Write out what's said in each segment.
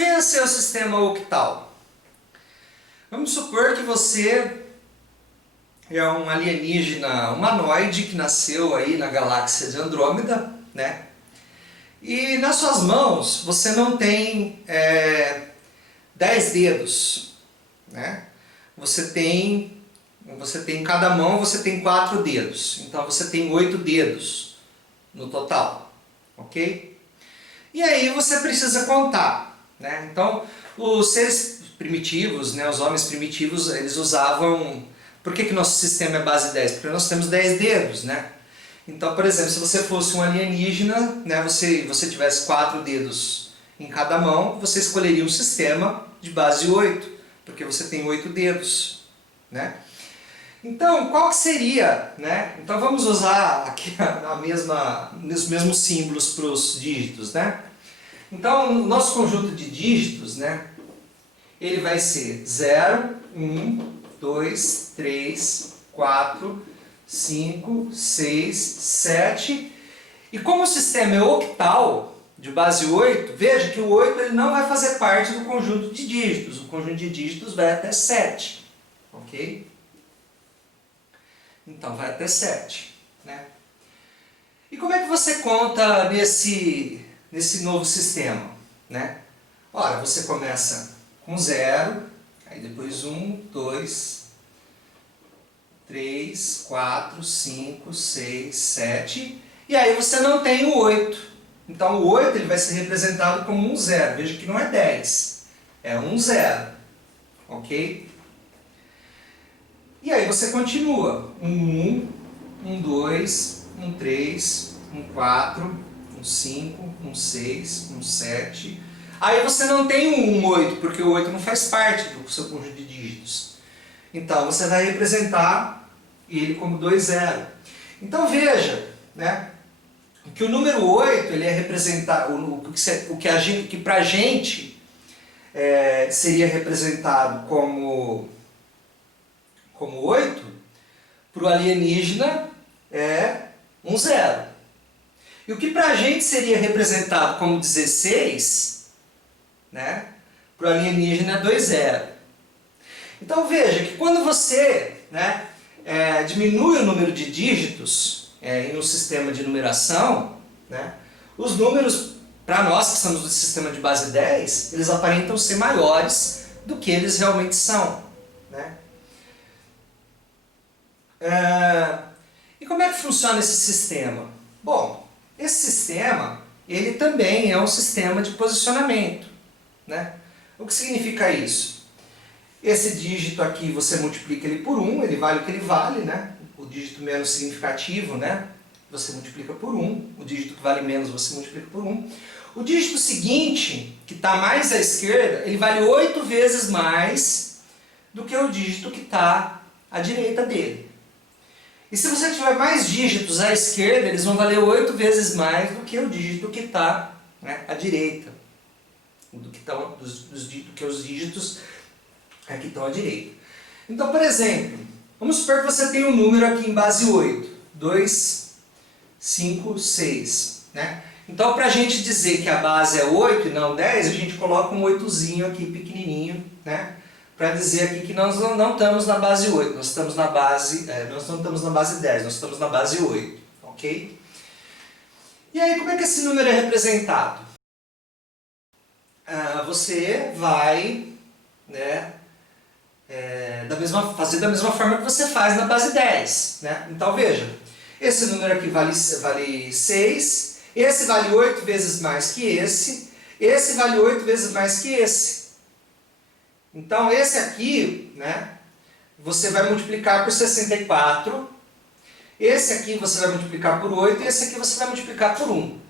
vem a ser o sistema octal? Vamos supor que você é um alienígena humanoide que nasceu aí na galáxia de Andrômeda, né? E nas suas mãos você não tem 10 dedos, né? Você tem em cada mão você tem 4 dedos, então você tem 8 dedos no total, ok? E aí você precisa contar, né? Então os seres primitivos, né, os homens primitivos, eles usavam... Por que nosso sistema é base 10? Porque nós temos 10 dedos, né? Então, por exemplo, se você fosse um alienígena, né, você tivesse 4 dedos em cada mão, você escolheria um sistema de base 8, porque você tem 8 dedos, né? Então, qual que seria, né? Então vamos usar aqui os mesmos símbolos para os dígitos, né? Então, o nosso conjunto de dígitos, né, ele vai ser 0, 1, 2, 3, 4, 5, 6, 7. E como o sistema é octal, de base 8, veja que o 8 ele não vai fazer parte do conjunto de dígitos. O conjunto de dígitos vai até 7. Ok? Então, vai até 7. Né? E como é que você conta nesse novo sistema? Né? Ora, você começa com 0, aí depois 1, 2, 3, 4, 5, 6, 7, e aí você não tem o 8. Então o 8 ele vai ser representado como um 0. Veja que não é 10, é um 0. Ok? E aí você continua. Um 1, um 2, um 3, um 4, um 5, um 6, um 7. Aí você não tem um 8, porque o 8 não faz parte do seu conjunto de dígitos. Então você vai representar ele como 2, 0. Então veja, né, que o número 8 ele é representado, que para a gente seria representado como 8, para o alienígena é um 0. E o que para a gente seria representado como 16, né, para o alienígena é 2, 0. Então veja que quando você, né, diminui o número de dígitos em um sistema de numeração, né, os números, para nós que estamos no sistema de base 10, eles aparentam ser maiores do que eles realmente são. Né? E como é que funciona esse sistema? Bom, esse sistema ele também é um sistema de posicionamento. Né? O que significa isso? Esse dígito aqui você multiplica ele por 1, ele vale o que ele vale, né? O dígito menos significativo, né, você multiplica por 1, o dígito que vale menos você multiplica por 1. O dígito seguinte, que está mais à esquerda, ele vale 8 vezes mais do que o dígito que está à direita dele. E se você tiver mais dígitos à esquerda, eles vão valer 8 vezes mais do que o dígito que está, né, à direita, do que os dígitos que estão à direita. Então, por exemplo, vamos supor que você tem um número aqui em base 8, 2, 5, 6. Né? Então, para a gente dizer que a base é 8 e não 10, a gente coloca um 8zinho aqui pequenininho, né? Para dizer aqui que nós não estamos na base 8, nós estamos na base, nós não estamos na base 10, nós estamos na base 8. Ok? E aí, como é que esse número é representado? Você vai, né, fazer da mesma forma que você faz na base 10. Né? Então veja, esse número aqui vale 6, esse vale 8 vezes mais que esse vale 8 vezes mais que esse. Então esse aqui, né, você vai multiplicar por 64, esse aqui você vai multiplicar por 8 e esse aqui você vai multiplicar por 1.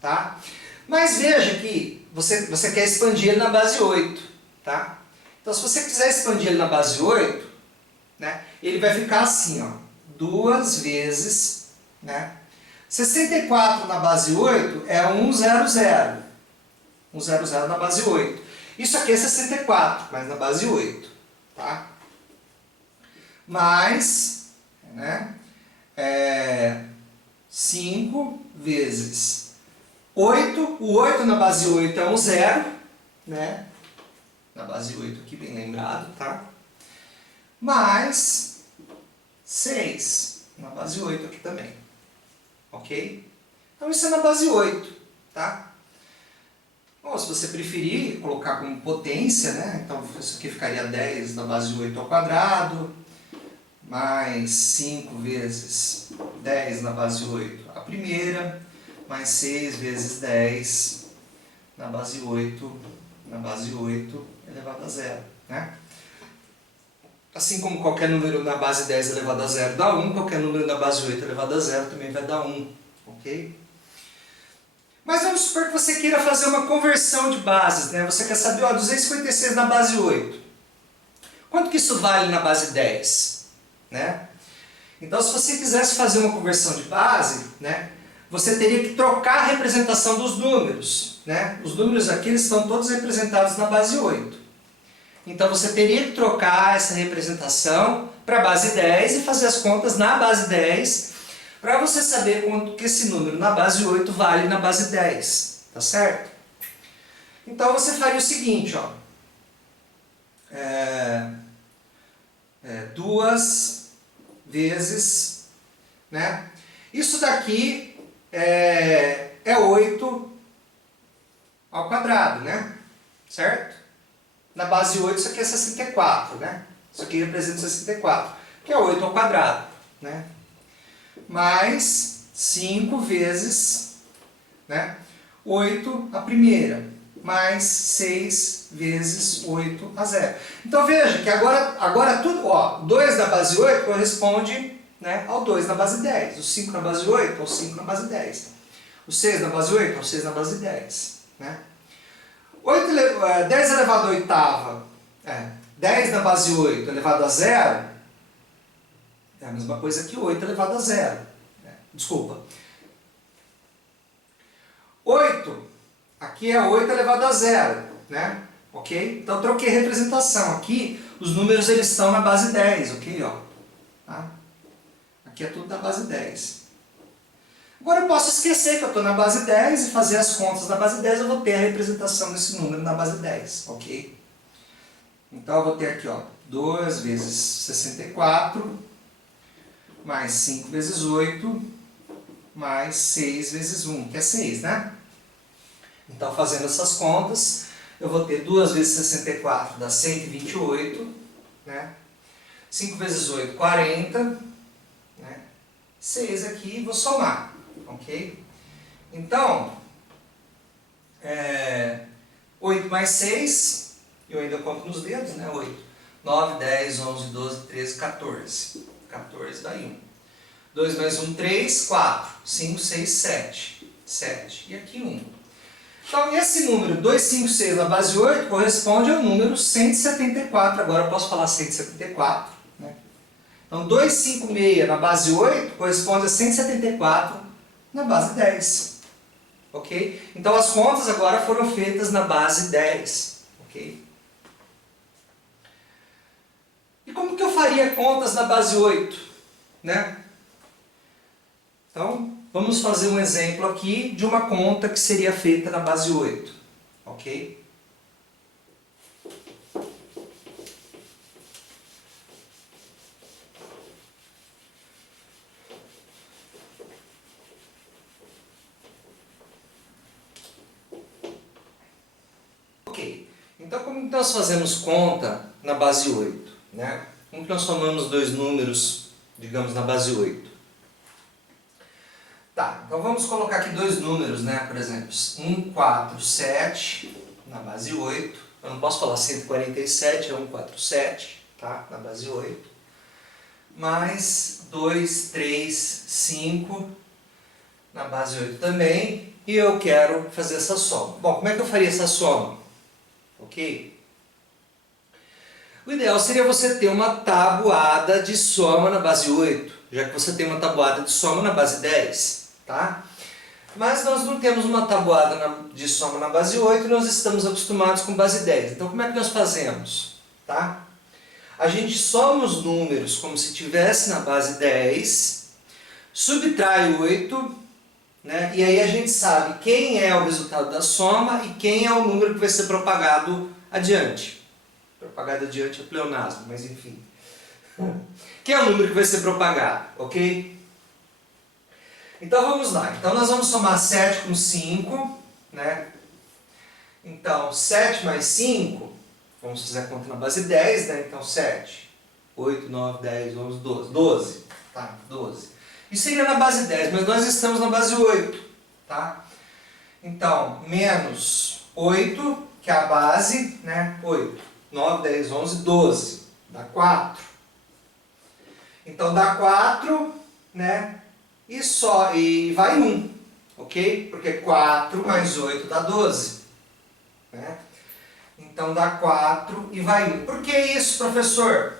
Tá? Mas veja que você quer expandir ele na base 8. Tá? Então, se você quiser expandir ele na base 8, né, ele vai ficar assim, ó, 2 vezes, né, 64 na base 8 é 100. 100 na base 8. Isso aqui é 64, mas na base 8. Tá? Mais, né, 5 vezes 8. O 8 na base 8 é 0. né? Na base 8 aqui, bem lembrado, tá? Mais 6 na base 8 aqui também, ok? Então isso é na base 8, tá? Ou se você preferir colocar como potência, né? Então isso aqui ficaria 10 na base 8 ao quadrado, mais 5 vezes 10 na base 8 a primeira, mais 6 vezes 10 na base 8 elevado a zero, né? Assim como qualquer número na base 10 elevado a zero dá 1, qualquer número na base 8 elevado a zero também vai dar 1, ok? Mas vamos supor que você queira fazer uma conversão de bases, né? Você quer saber, ó, 256 na base 8. Quanto que isso vale na base 10? Né? Então, se você quisesse fazer uma conversão de base, né, você teria que trocar a representação dos números, né? Os números aqui eles estão todos representados na base 8. Então, você teria que trocar essa representação para a base 10 e fazer as contas na base 10 para você saber quanto que esse número na base 8 vale na base 10, tá certo? Então você faria o seguinte, ó, 2 vezes, né? Isso daqui é 8 ao quadrado, né? Certo? Na base 8 isso aqui é 64, né? Isso aqui representa 64, que é 8 ao quadrado, né? Mais 5 vezes, né, 8 a primeira, mais 6 vezes 8 a zero. Então veja que agora tudo, ó, 2 na base 8 corresponde, né, ao 2 na base 10, o 5 na base 8 ao 5 na base 10, o 6 na base 8 ao 6 na base 10. Né? 10 elevado a oitava, 10 na base 8 elevado a zero, é a mesma coisa que 8 elevado a zero. Desculpa. 8, aqui é 8 elevado a zero, né? Ok? Então troquei a representação. Aqui os números eles estão na base 10, ok? Ó. Tá? Aqui é tudo na base 10. Agora eu posso esquecer que eu estou na base 10 e fazer as contas na base 10, eu vou ter a representação desse número na base 10, ok? Então eu vou ter aqui, ó, 2 vezes 64, mais 5 vezes 8, mais 6 vezes 1, que é 6, né? Então, fazendo essas contas, eu vou ter 2 vezes 64 dá 128, né? 5 vezes 8, 40, né? 6 aqui, vou somar, ok? Então, 8 mais 6, eu ainda conto nos dedos, né? 8, 9, 10, 11, 12, 13, 14. 14 daí 1. 2 mais 1, 3, 4. 5, 6, 7. 7. E aqui 1. Então, esse número 256 na base 8 corresponde ao número 174. Agora eu posso falar 174. Né? Então, 256 na base 8 corresponde a 174 na base 10. Ok? Então, as contas agora foram feitas na base 10. Ok? E como que eu faria contas na base 8? Né? Então, vamos fazer um exemplo aqui de uma conta que seria feita na base 8. Ok? Ok. Então, como que nós fazemos conta na base 8? Né? Como que nós somamos dois números, digamos, na base 8? Tá, então vamos colocar aqui dois números, né? Por exemplo, 147 na base 8. Eu não posso falar 147, é 147, tá? Na base 8. Mais 2, 3, 5 na base 8 também. E eu quero fazer essa soma. Bom, como é que eu faria essa soma? Ok? O ideal seria você ter uma tabuada de soma na base 8, já que você tem uma tabuada de soma na base 10. Tá? Mas nós não temos uma tabuada de soma na base 8 e nós estamos acostumados com base 10. Então como é que nós fazemos? Tá? A gente soma os números como se estivesse na base 10, subtrai 8 né? E aí a gente sabe quem é o resultado da soma e quem é o número que vai ser propagado adiante. Propagado adiante é pleonasmo, mas enfim. Quem é o número que vai ser propagado, ok? Então vamos lá. Então nós vamos somar 7 com 5, né? Então 7 mais 5, vamos fazer a conta na base 10, né? Então 7, 8, 9, 10, 11, 12. 12, tá? 12. Isso seria na base 10, mas nós estamos na base 8, tá? Então, menos 8, que é a base, né? 8, 9, 10, 11, 12. Dá 4. Então dá 4, né? E vai 1, ok? Porque 4 mais 8 dá 12, né? Então dá 4 e vai 1. Por que isso, professor?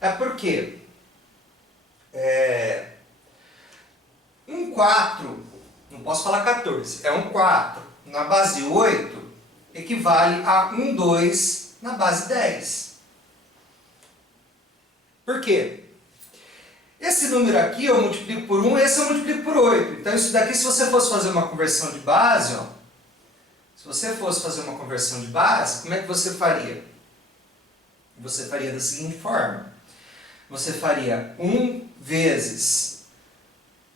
É porque um 4, não posso falar 14, é um 4 na base 8 equivale a um 2 na base 10. Por quê? Esse número aqui eu multiplico por 1, esse eu multiplico por 8. Então isso daqui, se você fosse fazer uma conversão de base, ó, se você fosse fazer uma conversão de base, como é que você faria? Você faria da seguinte forma. Você faria 1 vezes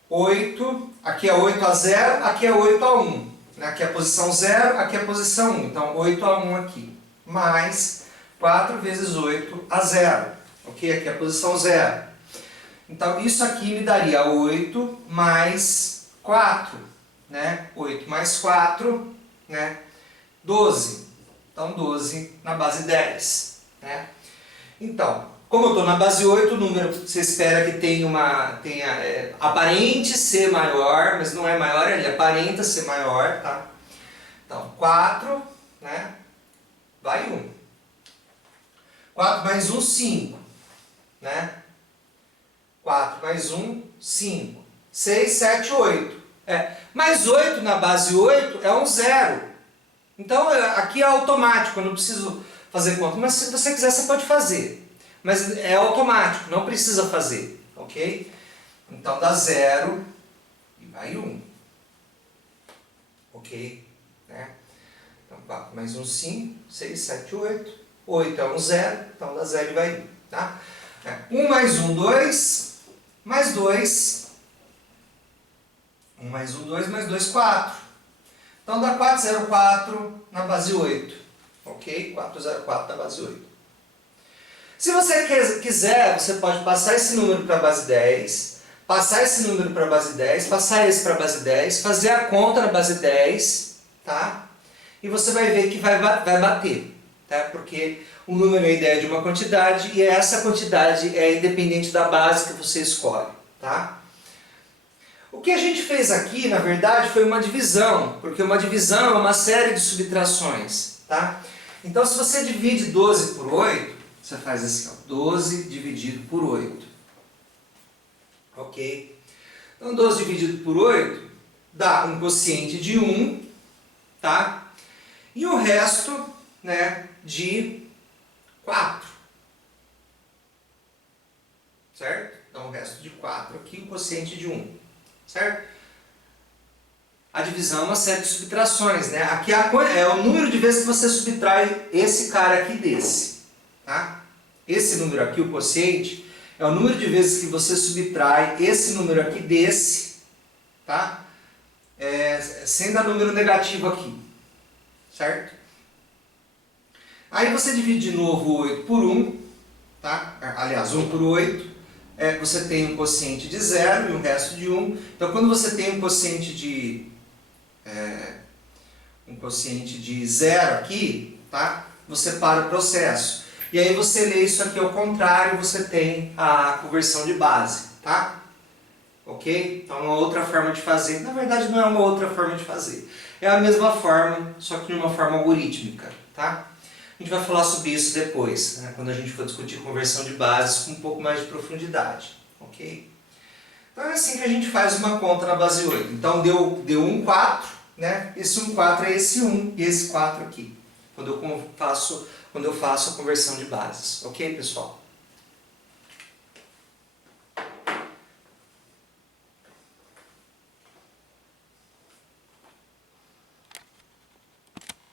8, aqui é 8 a 0, aqui é 8 a 1. Aqui é a posição 0, aqui é a posição 1. Então 8 a 1 aqui. Mais 4 vezes 8 a 0. Ok? Aqui é a posição 0. Então, isso aqui me daria 8 mais 4, né? 8 mais 4, né? 12. Então, 12 na base 10, né? Então, como eu estou na base 8, o número você espera que tenha aparente ser maior, mas não é maior, ele aparenta ser maior, tá? Então, 4, né? Vai 1. 4 mais 1, 5, né? 4 mais 1, 5. 6, 7, 8. Mais 8 na base 8 é um 0. Então aqui é automático, eu não preciso fazer conta. Mas se você quiser, você pode fazer. Mas é automático, não precisa fazer. Ok? Então dá 0 e vai 1. Ok? Né? Então 4 mais 1, 5. 6, 7, 8. 8 é um 0, então dá 0 e vai 1. Tá? 1 mais 1, 2. Mais 2, 1 mais 1, 2, mais 2, 4. Então dá 404 na base 8. Ok? 404 na base 8. Se você quiser, você pode passar esse número para a base 10, passar esse número para a base 10, passar esse para a base 10, fazer a conta na base 10, tá? E você vai ver que vai bater, tá? Porque o número é a ideia de uma quantidade e essa quantidade é independente da base que você escolhe, tá? O que a gente fez aqui, na verdade, foi uma divisão, porque uma divisão é uma série de subtrações, tá? Então, se você divide 12 por 8, você faz assim, ó, 12 dividido por 8, ok? Então, 12 dividido por 8 dá um quociente de 1, tá? E o resto, né, de 4, certo? Então o resto de 4 aqui, o quociente de 1, certo? A divisão é uma série de subtrações, né? Aqui é o número de vezes que você subtrai esse cara aqui desse, tá? Esse número aqui, o quociente, é o número de vezes que você subtrai esse número aqui desse, tá? Sem dar número negativo aqui, certo? Aí você divide de novo 8 por 1, tá? Aliás, 1 por 8, você tem um quociente de 0 e um resto de 1. Então, quando você tem um quociente de 0 aqui, tá? Você para o processo. E aí você lê isso aqui ao contrário, você tem a conversão de base, tá? Ok? Então, uma outra forma de fazer. Na verdade, não é uma outra forma de fazer. É a mesma forma, só que de uma forma algorítmica, tá? A gente vai falar sobre isso depois, né, quando a gente for discutir conversão de bases com um pouco mais de profundidade, ok? Então é assim que a gente faz uma conta na base 8. Então deu 1, 4, né? Esse 1, 4 é esse 1 e esse 4 aqui, quando eu faço a conversão de bases, ok, pessoal?